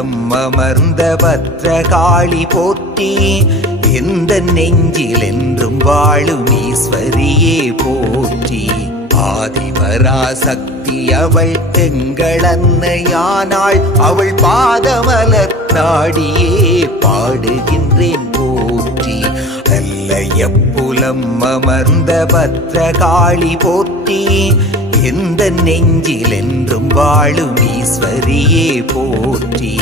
எப்புலம் அமர்ந்த பத்ரகாளி போற்றி, எந்த நெஞ்சில் என்றும் வாழும் ஈஸ்வரியே போற்றி. ஆதிபராசக்தி அவள் எங்கள் அன்னையானாள், அவள் பாதமலர் நாடியே பாடுகின்றேன் போற்றி. நல்ல எப்புலம் அமர்ந்த பத்ரகாளி போற்றி, எந்த நெஞ்சில் என்றும் வாழும் ஈஸ்வரியே போற்றி.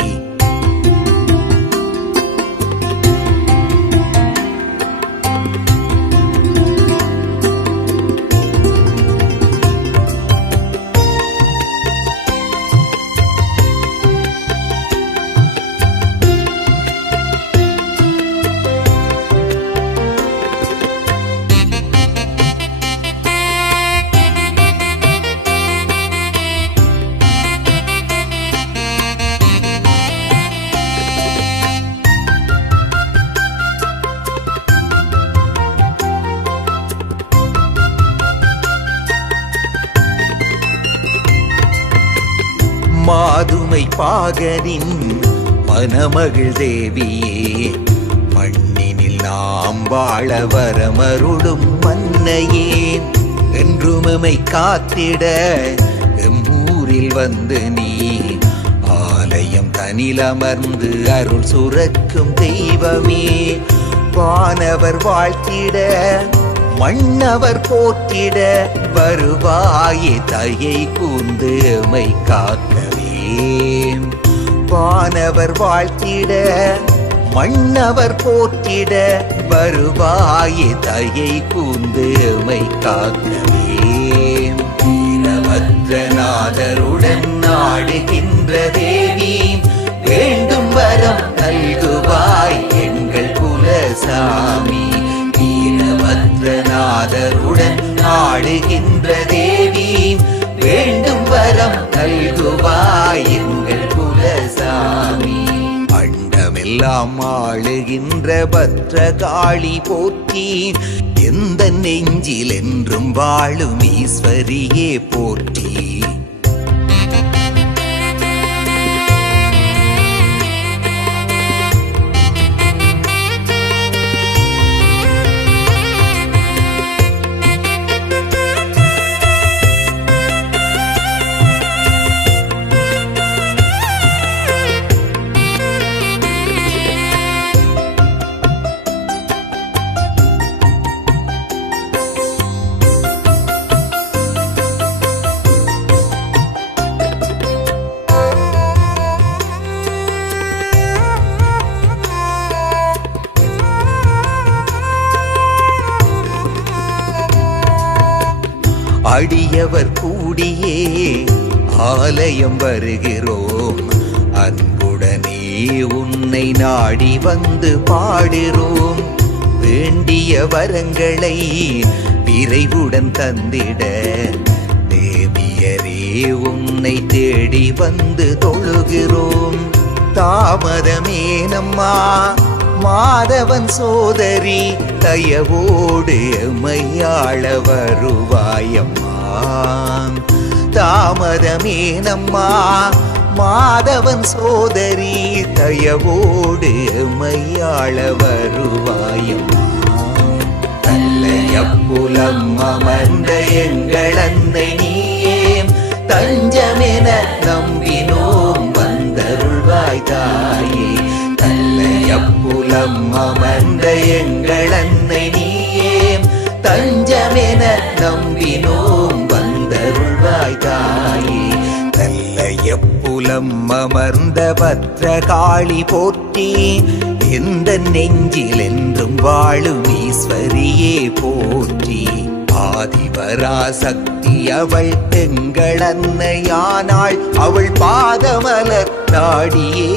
மாதுமை பாகனின் மணமகள் தேவியே, மண்ணினில் நாம் வாழ வரமருளும் மன்னையே, என்றுமை காத்திட எம்மூரில் வந்து நீ ஆலயம் தனில் அமர்ந்து அருள் சுரக்கும் தெய்வமே. வானவர் வாழ்த்திட மன்னவர் போற்றிட வருவாயே தயை கூர்ந்து எமை காக்கவே. வானவர் வாழ்த்திட மன்னவர் போற்றிட வருவாயே தயை கூர்ந்து எமை காக்கவே. வீரபத்ரநாதருடன் நாடுகின்ற தேவி, வேண்டும் வரம் நல்குவாய் எங்கள் குலசாமி. வீரபத்ரநாதருடன் ஆடுகின்ற தேவி, வேண்டும் வரம் நல்குவாய் எங்கள் குலசாமி. அண்டமெல்லாம் ஆளுகின்ற பத்ரகாளி போற்றி, எந்த நெஞ்சில் என்றும் வாழும் ஈஸ்வரியே போற்றி. அடியவர் கூடியே ஆலயம் வருகிறோம், அன்புடனே உன்னை நாடி வந்து பாடுறோம். வேண்டிய வரங்களை விரைவுடன் தந்திட தேவியரே உன்னை தேடி வந்து தொழுகிறோம். தாமதமே நம்மா மாதவன் சோதரி, தயவோடு எம்மையாள வருவாயம்மா. தாமதமே நம்மா மாதவன் சோதரி, தயவோடு எம்மையாள வருவாயம்மா. நல்லையப்புலம் அமர்ந்த எங்கள் அன்னை நீயே, தஞ்சமென நம்பினோம் வந்தருள்வாய் தாயே. நல்லையப்புலம் அமர்ந்த எங்கள் அன்னை நீயே, தஞ்சமென நம்பினோம் வந்தருள்வாய் தாயே. நல்லையப்புலம் அமர்ந்த பத்ரகாளி போற்றி, எந்த நெஞ்சில் என்றும் வாழும் ஈஸ்வரியே போற்றி. ஆதிபராசக்தி அவள் எங்கள் அன்னையானாள், அவள் பாதமலர் நாடியே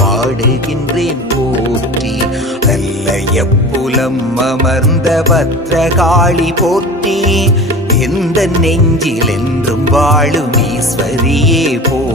பாடுகின்றேன் போற்றி. நல்லையப்புலம் அமர்ந்த பத்ரகாளி போற்றி, எந்த நெஞ்சில் என்றும் வாழும் ஈஸ்வரியே போற்றி.